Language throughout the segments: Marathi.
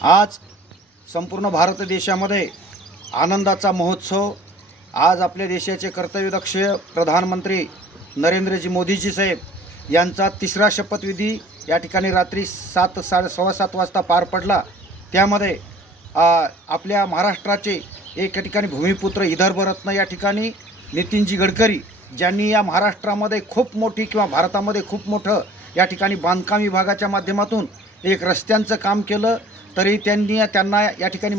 आज संपूर्ण भारत देशामध्ये आनंदाचा महोत्सव। आज आपल्या देशाचे कर्तव्यदक्ष प्रधानमंत्री नरेंद्रजी मोदीजी साहेब यांचा तिसरा शपथविधी या ठिकाणी रात्री 7:15 वाजता पार पडला। त्यामध्ये आपल्या महाराष्ट्राचे एक ठिकाणी भूमिपुत्र विदर्भरत्न या ठिकाणी नितीनजी गडकरी, ज्यांनी या महाराष्ट्रामध्ये खूप मोठी किंवा भारतामध्ये खूप मोठं या ठिकाणी बांधकाम विभागाच्या माध्यमातून एक रस्त्यांचं काम केलं, तरी त्यांना या ठिकाणी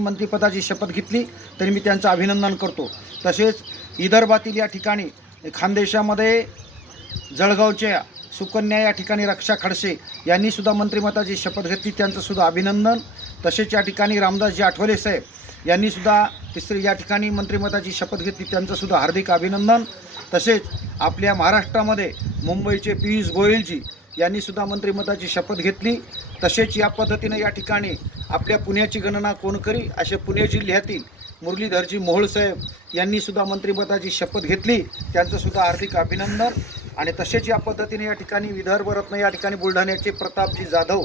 मंत्रिपदाची शपथ घेतली, तरी मी त्यांचं अभिनंदन करतो। तसेच विदर्भातील या ठिकाणी खानदेशामध्ये जळगावच्या सुकन्या या ठिकाणी रक्षा खडसे यांनी सुद्धा मंत्रिमंडळाची शपथ घेतली, त्यांचं सुद्धा अभिनंदन। तसेच या ठिकाणी रामदासजी आठवले साहेब यांनी सुद्धा तिसरी या ठिकाणी मंत्रिमंडळाची शपथ घेतली, त्यांचं सुद्धा हार्दिक अभिनंदन। तसेच आपल्या महाराष्ट्रामध्ये मुंबईचे पियुष गोयलजी यांनी सुद्धा मंत्रिमंडळाची शपथ घेतली। तसेच या पद्धतीने या ठिकाणी आपल्या पुण्याची गणना कोण करी असे पुणे जिल्ह्यातील मुरलीधरजी मोहोळ साहेब यांनी सुद्धा मंत्रिपदाची शपथ घेतली, त्यांचं सुद्धा हार्दिक अभिनंदन। आणि तसेच या पद्धतीने या ठिकाणी विदर्भरत्न या ठिकाणी बुलढाण्याचे प्रतापजी जाधव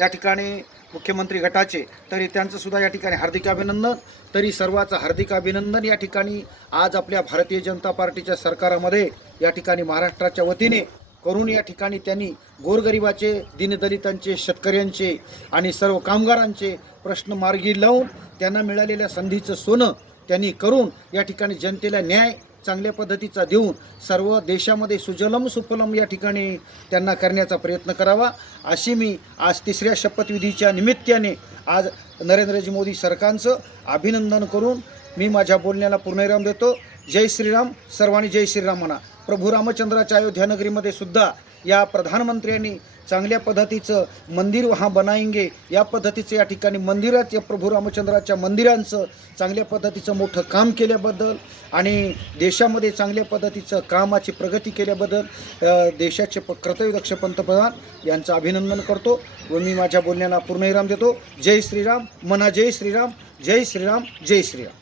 या ठिकाणी मुख्यमंत्री गटाचे, तरी त्यांचं सुद्धा या ठिकाणी हार्दिक अभिनंदन। तरी सर्वांचं हार्दिक अभिनंदन या ठिकाणी आज आपल्या भारतीय जनता पार्टीच्या सरकारामध्ये या ठिकाणी महाराष्ट्राच्या वतीने करून या ठिकाणी त्यांनी गोरगरिबाचे, दीनदलितांचे, शेतकऱ्यांचे आणि सर्व कामगारांचे प्रश्न मार्गी लावून त्यांना मिळालेल्या संधीचं सोनं त्यांनी करून या ठिकाणी जनतेला न्याय चांगल्या पद्धतीचा देऊन सर्व देशामध्ये सुजलम सुफलम या ठिकाणी त्यांना करण्याचा प्रयत्न करावा, अशी मी आज तिसऱ्या शपथविधीच्या निमित्ताने आज नरेंद्रजी मोदी सरकारचं अभिनंदन करून मी माझ्या बोलण्याला पूर्णविराम देतो। जय श्रीराम, सर्वांनी जय श्रीराम म्हणा। प्रभू रामचंद्राच्या अयोध्यानगरीमध्ये सुद्धा या प्रधानमंत्र्यांनी चांगल्या पद्धतीचं मंदिर वहाँ बनाएंगे या पद्धतीचं या ठिकाणी मंदिरात या प्रभू रामचंद्राच्या मंदिरांचं चांगल्या पद्धतीचं मोठं काम केल्याबद्दल आणि देशामध्ये चांगल्या पद्धतीचं कामाची प्रगती केल्याबद्दल देशाचे कर्तव्यदक्ष पंतप्रधान यांचं अभिनंदन करतो व मी माझ्या बोलण्याला पूर्णविराम देतो। जय श्रीराम म्हणा, जय श्रीराम, जय श्रीराम, जय श्रीराम।